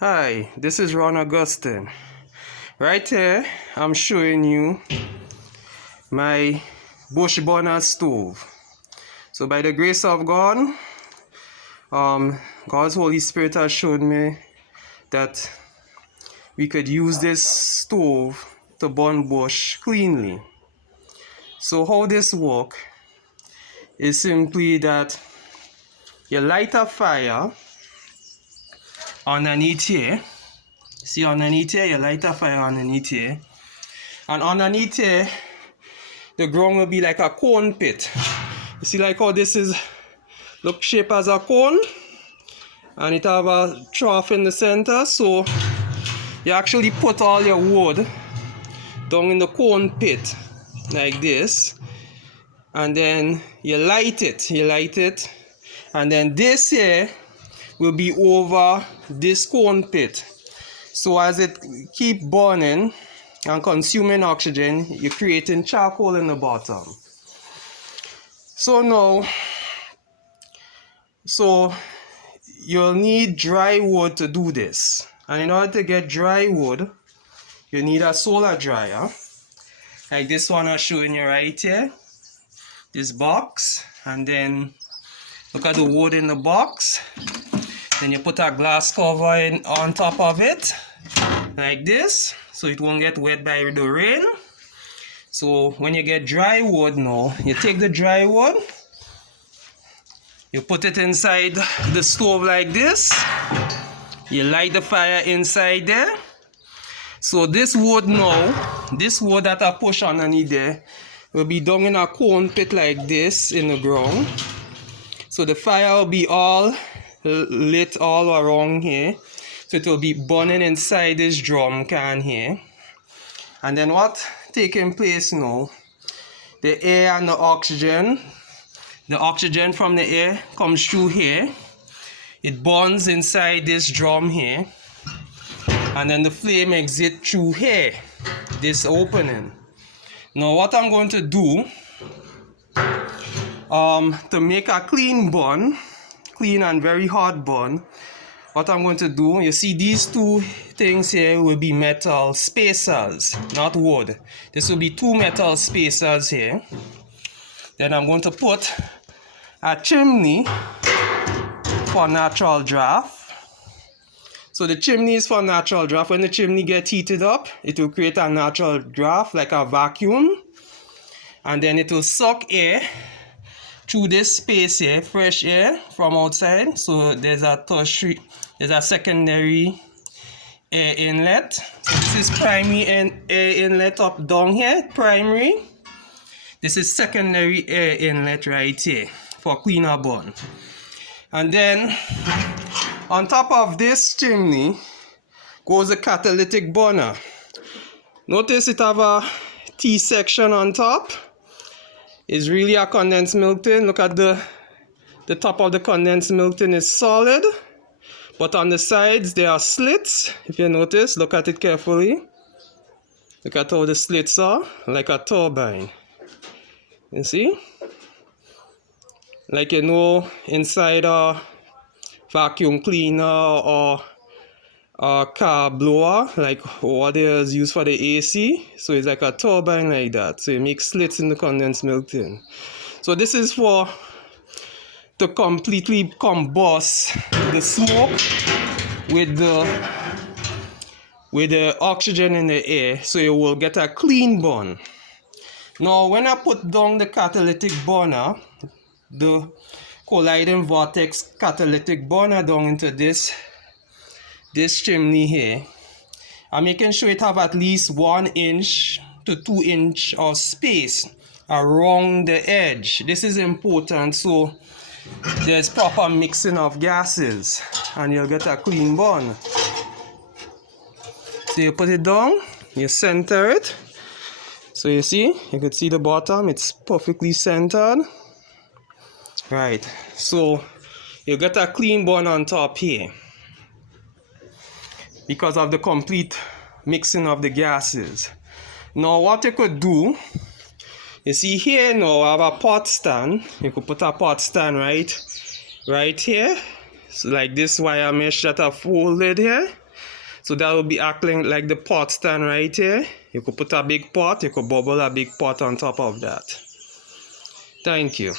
Hi, this is Ron Augustine. Right here, I'm showing you my bush burner stove. So by the grace of God, God's Holy Spirit has shown me that we could use this stove to burn bush cleanly. So how this works is simply that you light a fire underneath here. See underneath here, you light a fire underneath here. And underneath here, the ground will be like a cone pit. You see like how this is look shaped as a cone? And it have a trough in the center. So you actually put all your wood down in the cone pit like this. And then you light it. And then this here will be over this cone pit. So as it keep burning and consuming oxygen, you're creating charcoal in the bottom. So now, you'll need dry wood to do this. And in order to get dry wood, you need a solar dryer. Like this one I'm showing you right here. This box. And then look at the wood in the box. Then you put a glass cover on top of it. Like this. So it won't get wet by the rain. So when you get dry wood now, you take the dry wood. You put it inside the stove like this. You light the fire inside there. So this wood now, this wood that I push underneath there, will be down in a cone pit like this in the ground. So the fire will be all lit all around here. So it will be burning inside this drum can here. And then what taking place now, the air and the oxygen from the air comes through here. It burns inside this drum here. And then the flame exits through here, this opening. Now what I'm going to do, to make a clean burn, clean and very hot burn, what I'm going to do, you see these two things here will be metal spacers, not wood. This will be two metal spacers here. Then I'm going to put a chimney for natural draft. So the chimney is for natural draft. When the chimney gets heated up, it will create a natural draft like a vacuum. And then it will suck air through this space here, fresh air from outside. So there's a secondary air inlet. So this is primary air inlet up down here, primary. This is secondary air inlet right here for cleaner burn. And then on top of this chimney goes a catalytic burner. Notice it have a T section on top. It's really a condensed milk tin. Look at the top of the condensed milk tin is solid. But on the sides there are slits. If you notice, look at it carefully. Look at how the slits are, like a turbine. You see? Like you know, inside a vacuum cleaner or a car blower, like what is used for the AC. So it's like a turbine like that. So you make slits in the condensed milk tin. So this is for to completely combust the smoke with the oxygen in the air, so you will get a clean burn. Now when I put down the catalytic burner, the colliding vortex catalytic burner down into this chimney here, I'm making sure it have at least 1 inch to 2 inch of space around the edge. This is important so there's proper mixing of gases and you'll get a clean burn. So you put it down, you center it. So you see, you could see the bottom, it's perfectly centered. Right, so you get a clean burn on top here because of the complete mixing of the gases. Now what you could do, you see here now I have a pot stand. You could put a pot stand right here. So like this wire mesh that I folded here. So that will be acting like the pot stand right here. You could put a big pot, you could bubble a big pot on top of that. Thank you.